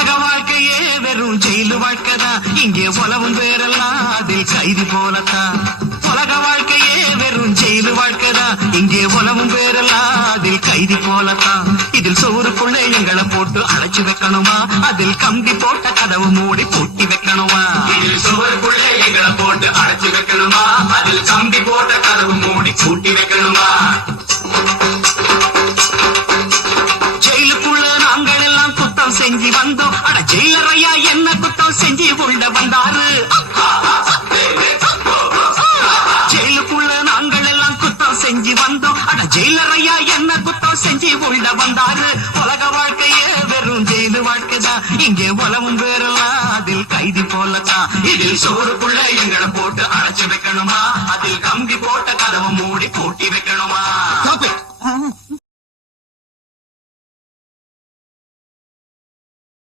உலக வாழ்க்கையே வெறும் ஜெயிலு வாழ்க்கைதான், இங்கே உலவும் வேறெல்லாம் அதில் கைதி போலத்தான். உலக வாழ்க்கையே வெறும் ஜெயிலு வாழ்க்கைதான், இங்கே உலவும் வேறெல்லாம் அதில் கைதி போலத்தான். இதில் சோறுக்குள்ளே எங்களை போட்டு அழைச்சு வைக்கணுமா, அதில் கம்பி போட்ட கதவு மூடி பூட்டி வைக்கணுமா? இதில் சோறுக்குள்ளே எங்களை போட்டு அழைச்சு வைக்கணுமா, அதில் கம்பி போட்ட கதவு மூடி பூட்டி வைக்கணுமா? ஜெயிலுக்குள்ள நாங்கள் எல்லாம் குத்தம் செஞ்சு வந்தோம், அட ஜெயிலர் ஐயா என்ன குத்தம் செஞ்சு உள்ள வந்தாரு. ஜெயிலுக்குள்ள நாங்கள் எல்லாம் குத்தம் செஞ்சு வந்தோம், அட ஜெயிலர் ஐயா என்ன குத்தம் செஞ்சு உள்ள வந்தாரு. உலக வாழ்க்கையே வெறும் ஜெயிலு வாழ்க்கைதான், இங்கே உலவும் வேறெல்லாம் அதில் கைதி போலத்தான். இதில் சோறுக்குள்ள எங்களை போட்டு அழைச்சு வைக்கணுமா, அதில் கம்பி போட்ட கதவு மூடி பூட்டி வைக்கணுமா?